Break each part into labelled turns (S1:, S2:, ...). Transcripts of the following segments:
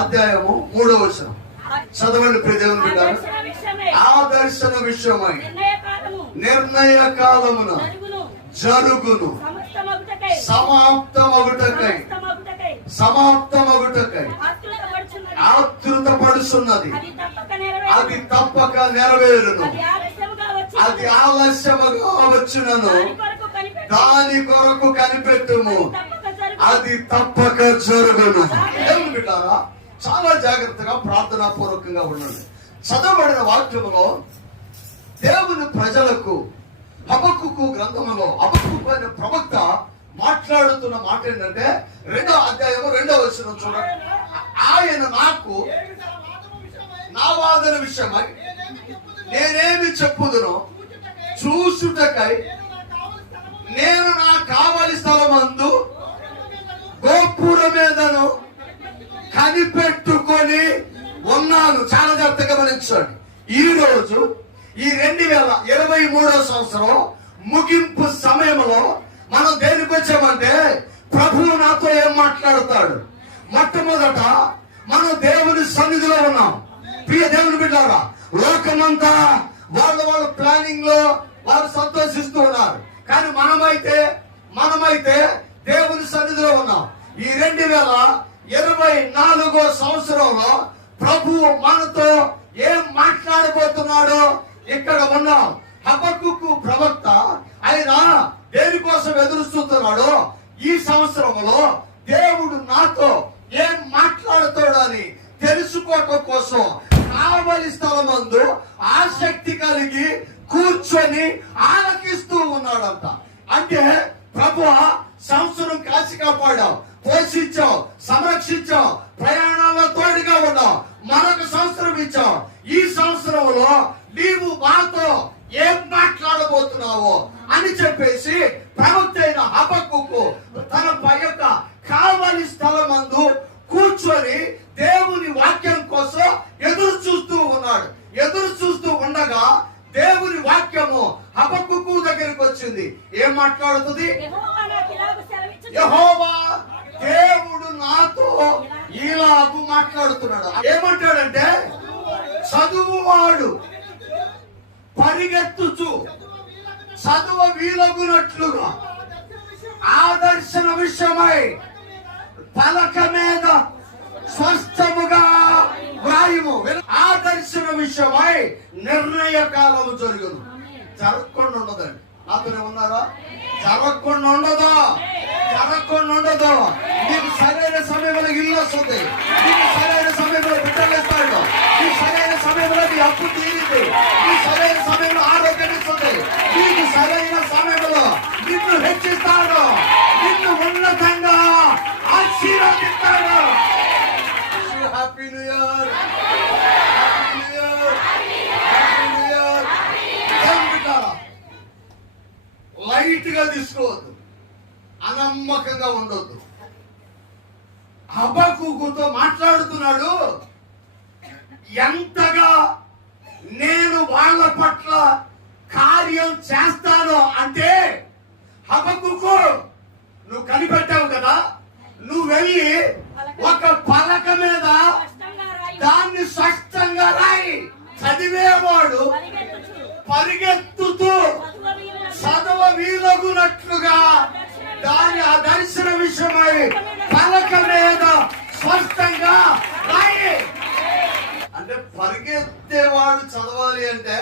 S1: అధ్యాయము మూడో వచనం. చదవండి దేవుని
S2: ఆ దర్శన విషయమై. నిర్ణయ కాలము.
S1: నిర్ణయ కాలమున
S2: జరుగును.
S1: సమాప్తమగుటకై సమాప్తమగుటకై ఆతృత పడుచున్నది
S2: అది తప్పక
S1: నెరవేరును.
S2: అది ఆలస్యముగా
S1: వచ్చునను.
S2: దాని కొరకు
S1: కనిపెట్టుము. అది తప్పక జరుగును. దేవుని బిడ్డారా చాలా జాగ్రత్తగా ప్రార్థనాపూర్వకంగా ఉండండి. చదవబడిన వాక్యములో దేవుని ప్రజలకు హబక్కు గ్రంథములో హబక్కుకు అనే ప్రవక్త మాట్లాడుతున్న మాట ఏంటంటే రెండో అధ్యాయము రెండో వచ్చిన చూడండి. ఆయన నాకు నా వాదన విషయమై నేనేమి చెప్పుదును చూసుటకై నేను నా కావ ఉన్నాను చాలా జాగ్రత్తగా గమనించండి. ఈ రోజు ఈ రెండు వేల ఇరవై మూడో సంవత్సరం ముగింపు సమయంలో మనం దేనికి వచ్చామంటే ప్రభువు నాతో ఏం మాట్లాడతాడు? మొట్టమొదట మనం దేవుని సన్నిధిలో ఉన్నాం. ప్రియ దేవుని బిడ్డారా లోకమంతా వాళ్ళ వాళ్ళ ప్లానింగ్లో వారు సంతోషిస్తూ ఉన్నారు. కానీ మనమైతే మనమైతే దేవుని సన్నిధిలో ఉన్నాం. ఈ రెండు వేల ఇరవై నాలుగో సంవత్సరంలో ప్రభు మనతో ఏం మాట్లాడబోతున్నాడో ఇక్కడ ఉన్నాం హబక్కు ప్రవక్త ఆయన దేనికోసం ఎదురుస్తున్నాడో ఈ సంవత్సరంలో దేవుడు నాతో ఏం మాట్లాడుతాడని తెలుసుకోవటం కోసం కావలి స్థలమందు ఆసక్తి కలిగి కూర్చొని ఆలకిస్తూ ఉన్నాడంట. అంటే ప్రభు సంవత్సరం కాచి కాపాడావు పోషించావు సంరక్షించావు ప్రయాణాల్లో తోడుగా ఉన్నావు. మరొక సంవత్సరం ఇచ్చావు. ఈ సంవత్సరంలో నీవు మాతో ఏం మాట్లాడబోతున్నావో అని చెప్పేసి ప్రవక్త అయిన హబక్కుకు తన యొక్క కావలి స్థలమందు కూర్చొని దేవుని వాక్యం కోసం ఎదురు చూస్తూ ఉన్నాడు. ఎదురు చూస్తూ ఉండగా దేవుని వాక్యము హబక్కుకు దగ్గరికి వచ్చింది. ఏం మాట్లాడుతుంది.
S2: యహోవా
S1: దేవుడు నాతో ఇలాగు మాట్లాడుతున్నాడు. ఏమంటాడంటే? చదువువాడు పరిగెత్తుచు చదువు వీలగునట్లుగా ఆదర్శన విషయమై పలక మీద స్పష్టముగా వ్రాయుము. ఆదర్శన విషయమై నిర్ణయ కాలము జరుగును. జరగకుండా ఉండదండి. నాతోనే ఉన్నారా? జరగకుండా ఉండదు? జరగకుండా ఉండదు. సరైన సమయంలో ఇల్లు వస్తుంది నీకు సరైన సమయంలో బిడ్డలు ఇస్తాడు నీ సరైన సమయంలో నీ అప్పు తీరింది నీ సరైన సమయంలో ఆరోగ్యం ఇస్తుంది నీకు సరైన సమయంలో నిన్ను హెచ్చిస్తాడు నిన్ను ఉన్నతంగా ఆశీర్వదిస్తాడు హ్యాపీ న్యూ ఇయర్ లైట్గా తీసుకోవద్దు అనమ్మకంగా ఉండొద్దు హబకుతో మాట్లాడుతున్నాడు. ఎంతగా నేను వాళ్ళ పట్ల కార్యం చేస్తాను అంటే హబకుకు నువ్వు కనిపెట్టావు కదా నువ్వు వెళ్ళి ఒక పలక మీద దాన్ని స్పష్టంగా రాయి. చదివేవాడు పరిగెత్తుతూ
S2: చదవ
S1: వీలగునట్లుగా దాని ఆ దర్శన విషయమై పలక మీద స్పష్టంగా రాయి! అంటే పరిగెత్తేవాడు చదవాలి అంటే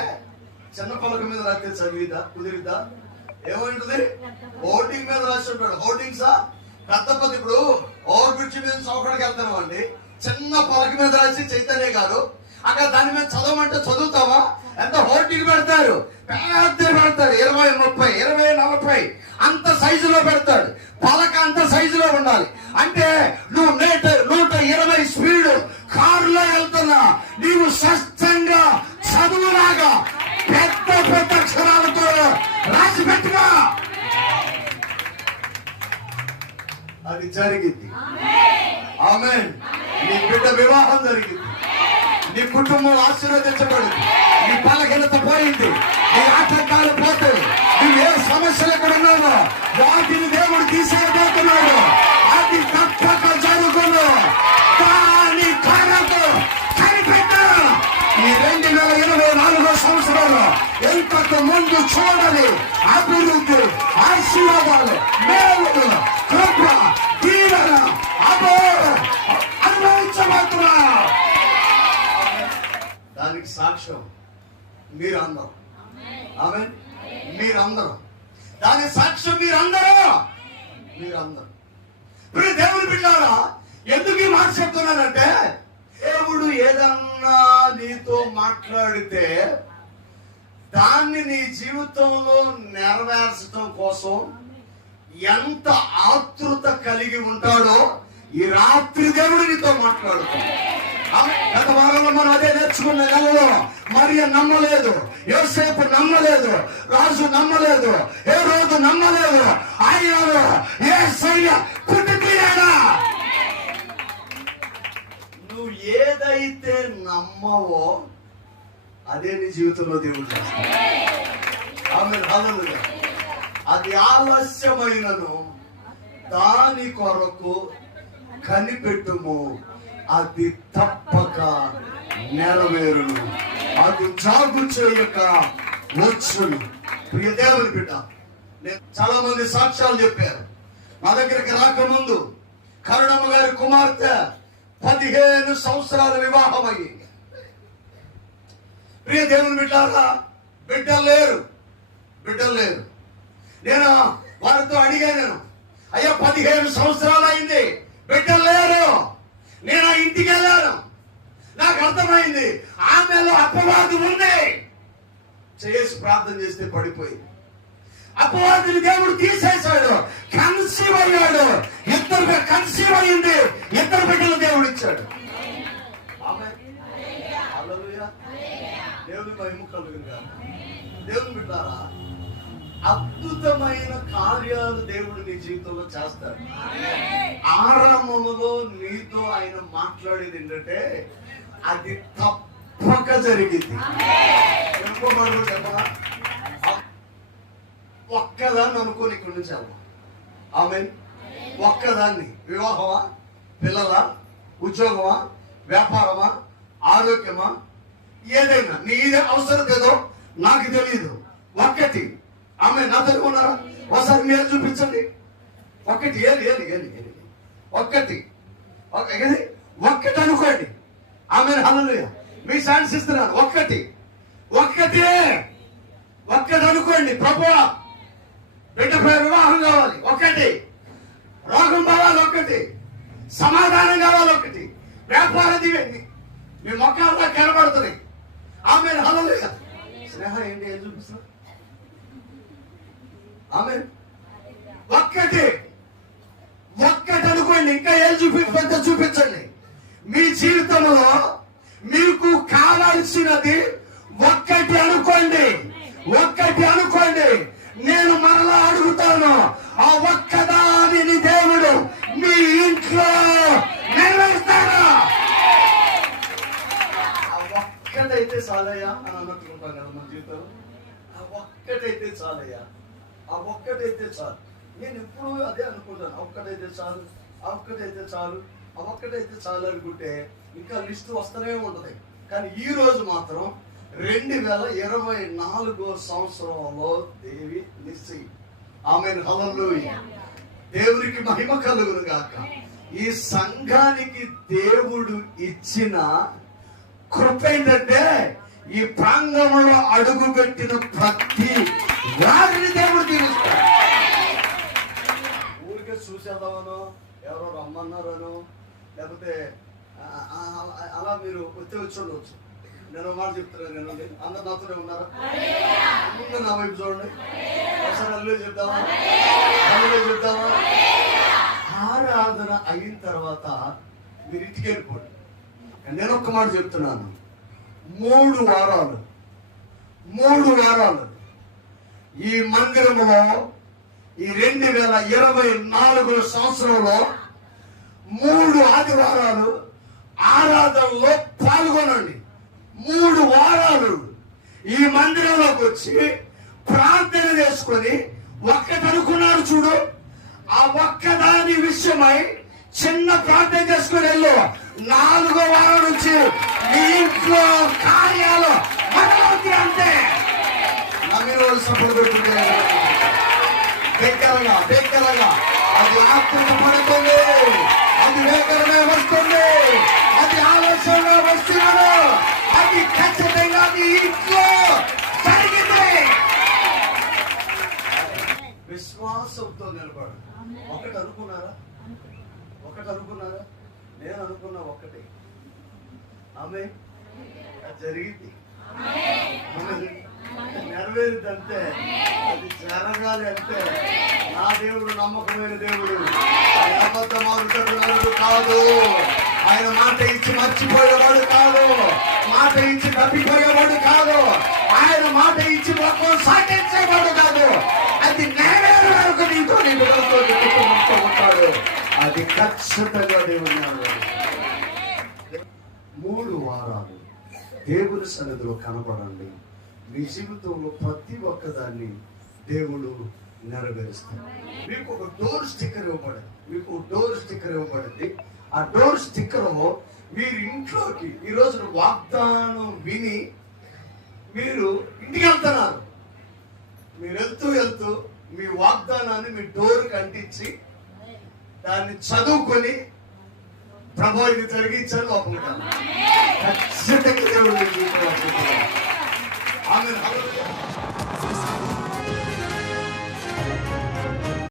S1: చిన్న పలక మీద రాస్తే చదివిదా కుదిరిద్దా? ఏమంటుంది? హోర్డింగ్ మీద రాసి ఉంటాడు హోర్డింగ్సా పెద్ద పెద్ద ఇప్పుడు ఓవర్ బ్రిడ్జ్ మీద చౌకడికి వెళ్తాను అండి. చిన్న పలక మీద రాసి చైతన్య గారు అక్కడ దాని మీద చదవమంటే చదువుతావా? ఎంత హోర్డింగ్ పెడతారు? పెద్ద పెడతారు ఇరవై ముప్పై ఇరవై నలభై అంత సైజులో పెడతాడు. పలక అంత సైజులో ఉండాలి. అంటే నువ్వు నూట నూట ఇరవై స్పీడ్ కారులో వెళ్తున్నా నీవు స్వచ్ఛంగా చదువులాగా పెద్ద పెద్ద అక్షరాలతో రాసి పెట్టుగా అది జరిగింది. ఆమె నీ బిడ్డ వివాహం జరిగింది. నీ కుటుంబం ఆశీర్వదించబడింది. నీ బలహీనత పోయింది. నీ ఆటంకాలు పోతాయి. నువ్వు ఏ సమస్యలు ఎక్కడ ఉన్నావో వాటిని దేవుడు తీసేయబోతున్నాడు. దానికి సాక్ష్యం మీరందరూ. ఆమె మీరందరూ. దాని సాక్ష్యం మీరందరూ. మీరందరూ. ఇప్పుడు దేవుని బిడ్డారా ఎందుకు ఈ మాట చెప్తున్నానంటే దేవుడు ఏదన్నా నీతో మాట్లాడితే దాన్ని నీ జీవితంలో నెరవేర్చడం కోసం ఎంత ఆతృత కలిగి ఉంటాడో ఈ రాత్రి దేవుడు నీతో మాట్లాడుతాడు గత వారంలో మనం అదే నేర్చుకున్న నెలలో మరియ నమ్మలేదు యోసేపు నమ్మలేదు రాజు నమ్మలేదు ఏ రోజు నమ్మలేదు ఆయన ఏ సైన్య కుటుంబీయాడా నువ్వు ఏదైతే నమ్మవో అదే నీ జీవితంలో దేవుడు చేస్తాడు. ఆమె అది ఆలస్యమైనను దాని కొరకు కనిపెట్టుము. అది తప్పక నెరవేరును. అది జాగు చేయక వచ్చును. ప్రియ దేవుని బిడ్డ నేను చాలా మంది సాక్ష్యాలు చెప్పారు. నా దగ్గరికి రాకముందు కరుణమ్మ గారి కుమార్తె పదిహేను సంవత్సరాల వివాహమయ్యి ప్రియ దేవుని బిడ్డారా బిడ్డలు లేరు. బిడ్డలు లేరు. నేను వారితో అడిగాను అయ్యా పదిహేను సంవత్సరాలు అయింది బిడ్డలు లేరు. నేను ఆ ఇంటికి వెళ్ళాను. నాకు అర్థమైంది. ఆమెలో అపవాది ఉంది. చేసి ప్రార్థన చేస్తే పడిపోయింది. అపవాదిని దేవుడు తీసేశాడు. కన్సీవ్ అయ్యాడు. ఇద్దరు కన్సీవ్ అయ్యింది. ఇద్దరు బిడ్డలు దేవుడు ఇచ్చాడు. దేవుని మహిమ. దేవుని బిడ్డారా అద్భుతమైన కార్యాలు దేవుడు నీ జీవితంలో చేస్తాడు. ఆరంభంలో నేను మాట్లాడేది ఏంటంటే అది తప్పక జరిగింది. ఇంకో ఒక్కదాన్ని అనుకోని ఇక్కడి నుంచి ఆమె ఒక్కదాన్ని. వివాహమా? పిల్లలా? ఉద్యోగమా? వ్యాపారమా? ఆరోగ్యమా? ఏదైనా. నీ అవసరం ఏదో నాకు తెలియదు ఒక్కటి. ఆమె నా దగ్గర ఉన్నారా? ఒకసారి మీరు చూపించండి. ఒక్కటి. ఏది ఏది ఏది ఏది ఒక్కటి. ఒక్కటి అనుకోండి. ఆమె హల్లెలూయా. మీ ఛాన్స్ ఇస్తున్నాను ఒక్కటి. ఒక్కటే. ఒక్కటి అనుకోండి. ప్రభువా బిడ్డపై వివాహం కావాలి. ఒక్కటి. రోగం కావాలి ఒక్కటి. సమాధానం కావాలి ఒకటి వ్యాపార దివ్యండి మీ మొక్కల్లో కనబడుతున్నాయి. ఆమె హలలుయ స్నేహ ఏంటి? ఏం చూపిస్తున్నా ఆమె ఒక్కటి. ఒక్కటి అనుకోండి ఇంకా ఏం చూపించండి చూపించండి. మీ జీవితంలో మీకు కావాల్సినది ఒక్కటి అనుకోండి. ఒక్కటి అనుకోండి. నేను మరలా అడుగుతాను ఆ ఒక్కదానిని దేవుడు మీ ఇంట్లో నెరవేరుస్తాడు? ఆ ఒక్కటైతే చాలయ్యా అని అన్నట్లుంటాం కదా మన జీవితంలో. ఆ ఒక్కటైతే చాలయ్యా. ఆ ఒక్కటైతే చాలు. నేను ఎప్పుడు అదే అనుకుంటాను. ఒక్కటైతే చాలు ఆ ఒక్కటైతే చాలు ఆ ఒక్కటైతే చాలు అనుకుంటే ఇంకా లిస్టు వస్తూనే ఉంటుంది. కానీ ఈ రోజు మాత్రం రెండు వేల ఇరవై నాలుగో సంవత్సరంలో దేవి నిశ్చయి. ఆమె హలంలో దేవునికి మహిమ కలుగును గాక. ఈ సంఘానికి దేవుడు ఇచ్చిన కృప ఏంటంటే ఈ ప్రాంగంలో అడుగుపెట్టిన ప్రతి ఎవరో రమ్మన్నారనో లేకపోతే అలా మీరు వచ్చి వచ్చి ఉండవచ్చు నేను మాట చెప్తున్నాను నేను అందరు నాతోనే ఉన్నారా? ముందు నా వైపు చూడండి. ఒకసారి అల్లు చెప్తామా అల్లు చెప్తామా ఆరాధన అయిన తర్వాత మీరు ఇంటికి వెళ్ళిపోండి. నేను ఒక్క మాట చెప్తున్నాను. మూడు వారాలు మూడు వారాలు ఈ మందిరంలో ఈ రెండు వేల ఇరవై నాలుగు సంవత్సరంలో మూడు ఆదివారాలు ఆరాధనలో పాల్గొనండి. మూడు వారాలు ఈ మందిరంలోకి వచ్చి ప్రార్థన చేసుకొని ఒక్కటనుకున్నాడు చూడు. ఆ ఒక్కదాని విషయమై చిన్న ప్రార్థన చేసుకుని వెళ్ళు. నాలుగో వారం నుంచి మీ ఇంట్లో కార్యాలు మొదలవుతాయి అంతే. సఫలు పెట్టుకునే దగ్గరగా దగ్గరగా. అది ఆకృత పడుతుంది. అది వస్తుంది. అది ఆలస్యంగా వస్తున్నాను అది ఖచ్చితంగా మీ ఇంట్లో జరిగింది. విశ్వాసంతో నిలబడు. ఒకటి అనుకున్నారా? ఒకటి అనుకున్నారా? నేను అనుకున్న ఒక్కటే ఆమె అది జరిగింది. నెరవేరుద్ది అది జరగాలి అంతే నా దేవుడు నమ్మకమైన దేవుడు. ఆయన కాదు. ఆయన మాట ఇచ్చి మర్చిపోయేవాడు కాదు. మాట ఇచ్చి తప్పిపోయేవాడు కాదు. ఆయన మాట ఇచ్చి మొత్తం సాగించేవాడు కాదు. అది నెరవేరు వరకు నీతో నీ బిడ్డలతో కుటుంబంతో ఉంటాడు. అది ఖచ్చితంగా దేవుడు మూడు వారాలు దేవుని సన్నిధిలో కనపడండి మీ జీవితంలో ప్రతి ఒక్కదాన్ని దేవుడు నెరవేరుస్తాడు. మీకు ఒక డోర్ స్టిక్కర్ ఇవ్వబడింది. మీకు డోర్ స్టిక్కర్ ఇవ్వబడింది. ఆ డోర్ స్టిక్కర్ మీరు ఇంట్లోకి ఈ రోజు వాగ్దానం విని మీరు ఇంటికి వెళ్తున్నారు. మీరు వెళ్తూ వెళ్తూ మీ వాగ్దానాన్ని మీ డోర్కి అంటించి దాన్ని చదువుకొని ప్రభు ఇది జరిగించాలి లోపలికి ఖచ్చితంగా దేవుడు మీ జీవితంలో అద్భుతాలు. ఆమేన్. హల్లెలూయా.